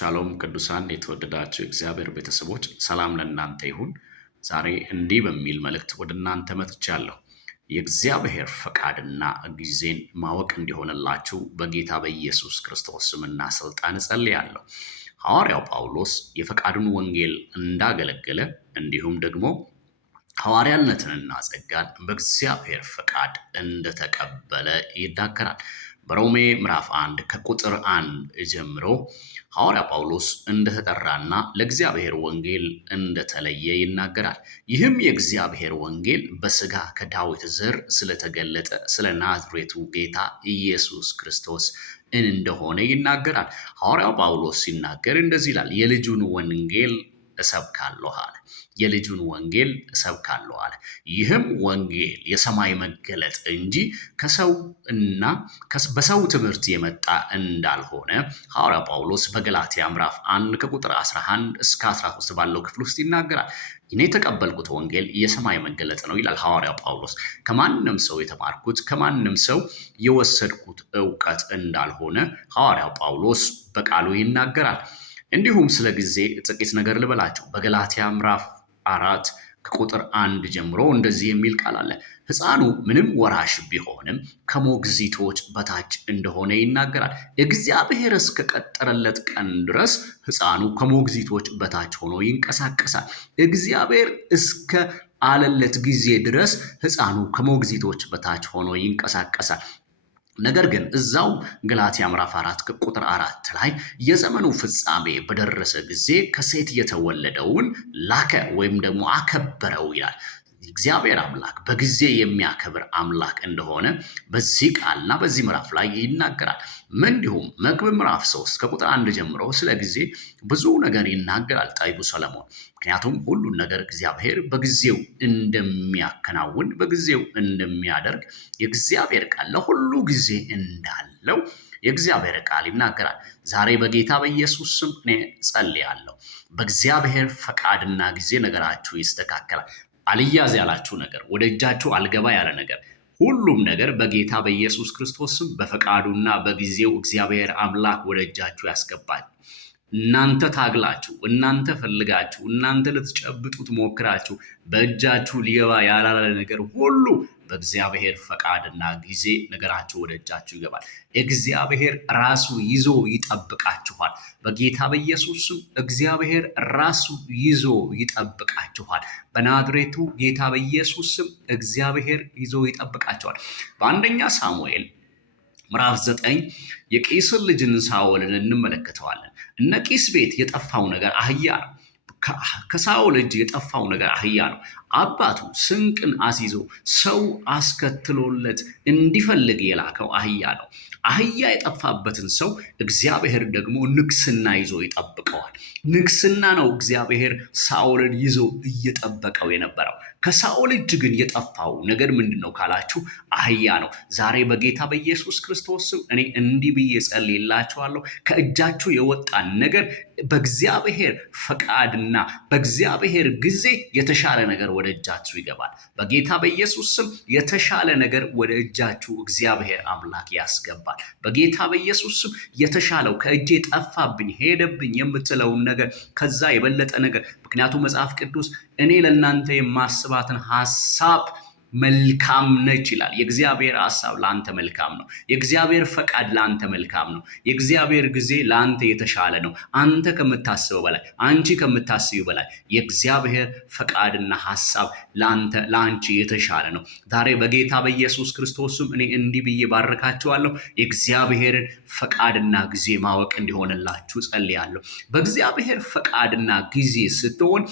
ሻሎም ቅዱሳን የተወደዳችሁ እግዚአብሔር ቤተሰቦች ሰላም ለእናንተ ይሁን። ዛሬ እንዲህ በሚል መልእክት ወደ እናንተ መጥቻለሁ። የእግዚአብሔር ፈቃድና ጊዜን ማወቅ እንዲሆንላችሁ በጌታ በኢየሱስ ክርስቶስ ስምና ስልጣን እጸልያለሁ። ሐዋርያው ጳውሎስ የፈቃዱን ወንጌል እንዳገለገለ እንዲሁም ደግሞ ሐዋርያነትንና ጸጋን በእግዚአብሔር ፈቃድ እንደተቀበለ ይናገራል። በሮሜ ምዕራፍ 1 ከቁጥር 1 ጀምሮ ሐዋርያ ጳውሎስ እንደተጠራና ለእግዚአብሔር ወንጌል እንደተለየ ይናገራል። ይህም የእግዚአብሔር ወንጌል በሥጋ ከዳዊት ዘር ስለተገለጠ ስለ ናዝሬቱ ጌታ ኢየሱስ ክርስቶስ እንደሆነ ይናገራል። ሐዋርያው ጳውሎስ ሲናገር እንደዚህ ይላል፣ የልጁን ወንጌል እሰብካለሁ አለ። የልጁን ወንጌል እሰብካለሁ አለ። ይህም ወንጌል የሰማይ መገለጥ እንጂ ከሰው እና በሰው ትምህርት የመጣ እንዳልሆነ ሐዋርያ ጳውሎስ በገላትያ ምዕራፍ 1 ከቁጥር 11 እስከ 13 ባለው ክፍል ውስጥ ይናገራል። እኔ የተቀበልኩት ወንጌል የሰማይ መገለጥ ነው ይላል ሐዋርያ ጳውሎስ። ከማንም ሰው የተማርኩት ከማንም ሰው የወሰድኩት ዕውቀት እንዳልሆነ ሐዋርያው ጳውሎስ በቃሉ ይናገራል። እንዲሁም ስለ ጊዜ ጥቂት ነገር ልበላችሁ። በገላትያ ምዕራፍ 4 ከቁጥር 1 ጀምሮ እንደዚህ የሚል ቃል አለ። ሕፃኑ ምንም ወራሽ ቢሆንም ከሞግዚቶች በታች እንደሆነ ይናገራል። እግዚአብሔር እስከቀጠረለት ቀን ድረስ ሕፃኑ ከሞግዚቶች በታች ሆኖ ይንቀሳቀሳል። እግዚአብሔር እስከ አለለት ጊዜ ድረስ ሕፃኑ ከሞግዚቶች በታች ሆኖ ይንቀሳቀሳል። ነገር ግን እዛው ገላትያ ምዕራፍ 4 ቁጥር 4 ላይ የዘመኑ ፍጻሜ በደረሰ ጊዜ ከሴት የተወለደውን ላከ ወይም ደግሞ አከበረው ይላል። እግዚአብሔር አምላክ በጊዜ የሚያከብር አምላክ እንደሆነ በዚህ ቃልና በዚህ ምዕራፍ ላይ ይናገራል። እንዲሁም መክብብ ምዕራፍ 3 ከቁጥር 1 ጀምሮ ስለ ጊዜ ብዙ ነገር ይናገራል ጠቢቡ ሰለሞን። ምክንያቱም ሁሉን ነገር እግዚአብሔር በጊዜው እንደሚያከናውን በጊዜው እንደሚያደርግ የእግዚአብሔር ቃል ለሁሉ ጊዜ እንዳለው የእግዚአብሔር ቃል ይናገራል። ዛሬ በጌታ በኢየሱስ ስም እኔ ጸልያለሁ። በእግዚአብሔር ፈቃድና ጊዜ ነገራችሁ ይስተካከላል። አልያዝ ያላችሁ ነገር፣ ወደ እጃችሁ አልገባ ያለ ነገር፣ ሁሉም ነገር በጌታ በኢየሱስ ክርስቶስ ስም በፈቃዱና በጊዜው እግዚአብሔር አምላክ ወደ እጃችሁ ያስገባል። እናንተ ታግላችሁ፣ እናንተ ፈልጋችሁ፣ እናንተ ልትጨብጡት ሞክራችሁ በእጃችሁ ሊገባ ያላለ ነገር ሁሉ በእግዚአብሔር ፈቃድና ጊዜ ነገራችሁ ወደ እጃችሁ ይገባል። እግዚአብሔር ራሱ ይዞ ይጠብቃችኋል። በጌታ በኢየሱስ ስም እግዚአብሔር ራሱ ይዞ ይጠብቃችኋል። በናዝሬቱ ጌታ በኢየሱስ ስም እግዚአብሔር ይዞ ይጠብቃችኋል። በአንደኛ ሳሙኤል ምዕራፍ 9 የቂስን ልጅን ሳኦልን እንመለከተዋለን። እነ ቂስ ቤት የጠፋው ነገር አህያ ነው። ከሳኦል እጅ የጠፋው ነገር አህያ ነው። አባቱ ስንቅን አስይዞ ሰው አስከትሎለት እንዲፈልግ የላከው አህያ ነው። አህያ የጠፋበትን ሰው እግዚአብሔር ደግሞ ንግስና ይዞ ይጠብቀዋል። ንግስና ነው እግዚአብሔር ሳኦልን ይዞ እየጠበቀው የነበረው። ከሳኦል እጅ ግን የጠፋው ነገር ምንድን ነው ካላችሁ አህያ ነው። ዛሬ በጌታ በኢየሱስ ክርስቶስ ስም እኔ እንዲህ ብዬ ጸልይላችኋለሁ። ከእጃችሁ የወጣን ነገር በእግዚአብሔር ፈቃድና በእግዚአብሔር ጊዜ የተሻለ ነገር ወደ እጃችሁ ይገባል። በጌታ በኢየሱስ ስም የተሻለ ነገር ወደ እጃችሁ እግዚአብሔር አምላክ ያስገባል። በጌታ በኢየሱስ ስም የተሻለው ከእጄ ጠፋብኝ ሄደብኝ የምትለውን ነገር ከዛ የበለጠ ነገር፣ ምክንያቱም መጽሐፍ ቅዱስ እኔ ለእናንተ የማስባትን ሐሳብ መልካም ነች ይላል። የእግዚአብሔር ሐሳብ ለአንተ መልካም ነው። የእግዚአብሔር ፈቃድ ለአንተ መልካም ነው። የእግዚአብሔር ጊዜ ለአንተ የተሻለ ነው። አንተ ከምታስበው በላይ፣ አንቺ ከምታስቢው በላይ የእግዚአብሔር ፈቃድና ሐሳብ ለአንቺ የተሻለ ነው። ዛሬ በጌታ በኢየሱስ ክርስቶስም እኔ እንዲህ ብዬ ባርካችኋለሁ። የእግዚአብሔርን ፈቃድና ጊዜ ማወቅ እንዲሆንላችሁ ጸልያለሁ። በእግዚአብሔር ፈቃድና ጊዜ ስትሆን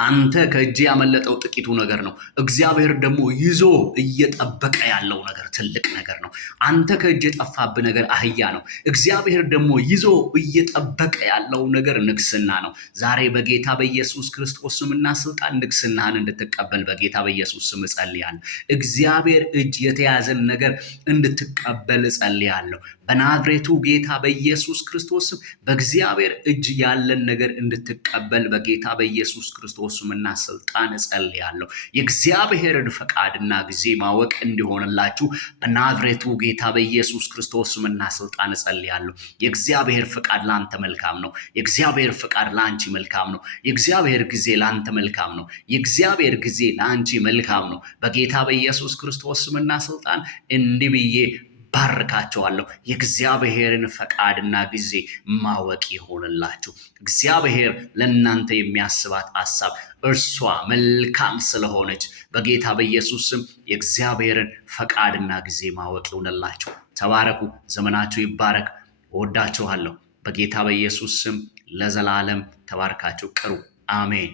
አንተ ከእጅ ያመለጠው ጥቂቱ ነገር ነው። እግዚአብሔር ደግሞ ይዞ እየጠበቀ ያለው ነገር ትልቅ ነገር ነው። አንተ ከእጅ የጠፋብህ ነገር አህያ ነው። እግዚአብሔር ደግሞ ይዞ እየጠበቀ ያለው ነገር ንግስና ነው። ዛሬ በጌታ በኢየሱስ ክርስቶስ ስምና ስልጣን ንግስናህን እንድትቀበል በጌታ በኢየሱስ ስም እጸልያለሁ። እግዚአብሔር እጅ የተያዘን ነገር እንድትቀበል እጸልያለሁ። በናዝሬቱ ጌታ በኢየሱስ ክርስቶስ ስም በእግዚአብሔር እጅ ያለን ነገር እንድትቀበል በጌታ በኢየሱስ ክርስቶስ ክርስቶስ ስምና ስልጣን እጸልያለሁ። የእግዚአብሔርን ፈቃድና ጊዜ ማወቅ እንዲሆንላችሁ በናዝሬቱ ጌታ በኢየሱስ ክርስቶስ ስምና ስልጣን እጸልያለሁ። የእግዚአብሔር ፈቃድ ላንተ መልካም ነው። የእግዚአብሔር ፈቃድ ላንቺ መልካም ነው። የእግዚአብሔር ጊዜ ላንተ መልካም ነው። የእግዚአብሔር ጊዜ ላንቺ መልካም ነው። በጌታ በኢየሱስ ክርስቶስ ስምና ስልጣን እንዲህ ብዬ ባርካቸዋለሁ። የእግዚአብሔርን ፈቃድና ጊዜ ማወቅ ይሆንላችሁ። እግዚአብሔር ለእናንተ የሚያስባት ሐሳብ እርሷ መልካም ስለሆነች በጌታ በኢየሱስ ስም የእግዚአብሔርን ፈቃድና ጊዜ ማወቅ ይሆንላችሁ። ተባረኩ። ዘመናችሁ ይባረክ። እወዳችኋለሁ። በጌታ በኢየሱስ ስም ለዘላለም ተባርካችሁ ቅሩ። አሜን።